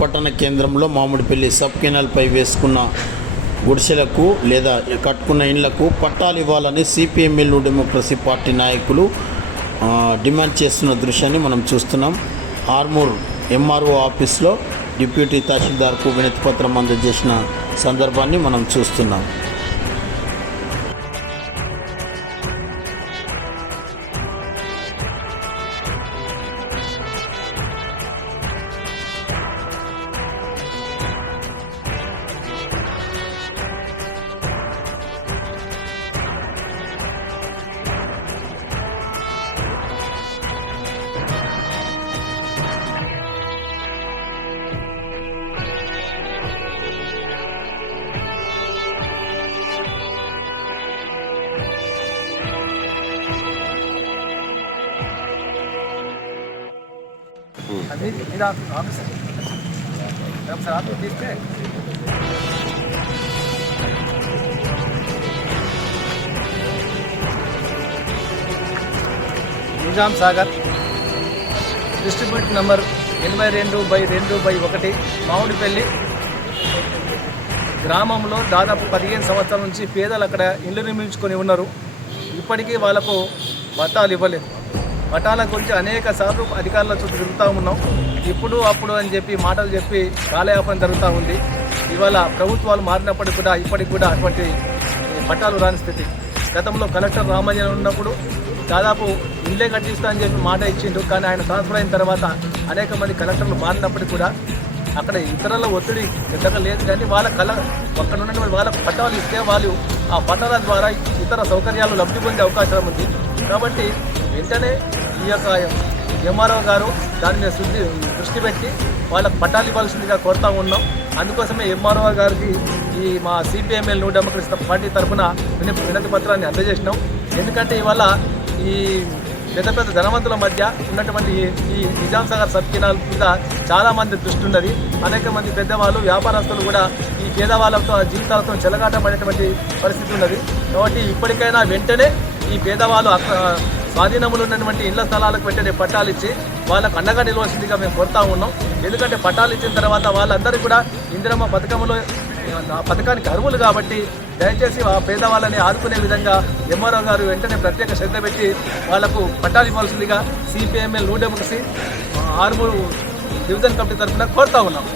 పట్టణ కేంద్రంలో మామిడిపల్లి సబ్ కెనాల్పై వేసుకున్న గుడిసెలకు లేదా కట్టుకున్న ఇండ్లకు పట్టాలు ఇవ్వాలని సిపిఎంఎల్ డెమోక్రసీ పార్టీ నాయకులు డిమాండ్ చేస్తున్న దృశ్యాన్ని మనం చూస్తున్నాం. ఆర్మూర్ ఎంఆర్ఓ ఆఫీస్లో డిప్యూటీ తహసీల్దార్కు వినతిపత్రం అందజేసిన సందర్భాన్ని మనం చూస్తున్నాం. అది ఆఫీస్. ఒకసారి ఆఫీస్ తీస్తే. నిజాం సాగర్. డిస్ట్రిబ్యూట్ నంబర్ ఎనభై రెండు బై రెండు బై ఒకటి మామిడిపల్లి గ్రామంలో దాదాపు పదిహేను సంవత్సరాల నుంచి పేదలు అక్కడ ఇల్లు నిర్మించుకొని ఉన్నారు. ఇప్పటికీ వాళ్ళకు పట్టాలు ఇవ్వలేదు. పట్టాల గురించి అనేక సార్లు అధికారుల చుట్టూ తిరుగుతూ ఉన్నాం. ఇప్పుడు అప్పుడు అని చెప్పి మాటలు చెప్పి కాలయాపన జరుగుతూ ఉంది. ఇవాళ ప్రభుత్వాలు మారినప్పటికీ కూడా ఇప్పటికి కూడా అటువంటి పట్టాలు రాని స్థితి. గతంలో కలెక్టర్ రామయ్య ఉన్నప్పుడు దాదాపు ఇల్లే కట్టిస్తా అని చెప్పి మాట ఇచ్చిండు. కానీ ఆయన ట్రాన్స్ఫర్ అయిన తర్వాత అనేక మంది కలెక్టర్లు మారినప్పటికీ కూడా అక్కడ ఇతరుల ఒత్తిడి పెద్దగా లేదు. కానీ వాళ్ళ కళ అక్కడ ఉన్నటువంటి వాళ్ళకు పట్టాలు ఇస్తే వాళ్ళు ఆ పట్టాల ద్వారా ఇతర సౌకర్యాలు లబ్ధి పొందే అవకాశం ఉంది. కాబట్టి వెంటనే ఈ యొక్క ఎంఆర్ఓ గారు దాని మీద శుద్ధి దృష్టి పెట్టి వాళ్ళకు పట్టాలు ఇవ్వాల్సిందిగా కోరుతా ఉన్నాం. అందుకోసమే ఎంఆర్ఓ గారికి ఈ మా సిపిఎంఎల్ న్యూ డెమోక్రసీ పార్టీ తరఫున వినతి పత్రాన్ని అందజేసినాం. ఎందుకంటే ఇవాళ ఈ పెద్ద పెద్ద ధనవంతుల మధ్య ఉన్నటువంటి ఈ- ఈ నిజాం సాగర్ సబ్ మీద చాలామంది దృష్టి ఉన్నది. అనేక మంది పెద్దవాళ్ళు వ్యాపారస్తులు కూడా ఈ పేదవాళ్ళతో జీవితాలతో చెలగాటపడేటువంటి పరిస్థితి ఉన్నది. కాబట్టి ఇప్పటికైనా వెంటనే ఈ పేదవాళ్ళు అక్క- స్వాధీనములు ఉన్నటువంటి ఇళ్ళ స్థలాలకు వెంటనే పట్టాలు ఇచ్చి వాళ్ళకు అండగా నిలవాల్సిందిగా మేము కోరుతా ఉన్నాం. ఎందుకంటే పట్టాలు ఇచ్చిన తర్వాత వాళ్ళందరూ కూడా ఇందిరమ్మ పథకంలో ఆ పథకానికి అర్హులు కాబట్టి దయచేసి ఆ పేదవాళ్ళని ఆదుకునే విధంగా ఎంఆర్ఓ గారు వెంటనే ప్రత్యేక శ్రద్ధ పెట్టి వాళ్ళకు పట్టాలు ఇవ్వాల్సిందిగా సిపిఎంఎల్ నూ డెమోక్రసీ ఆర్మూరు డివిజన్ కమిటీ తరఫున కోరుతా ఉన్నాం.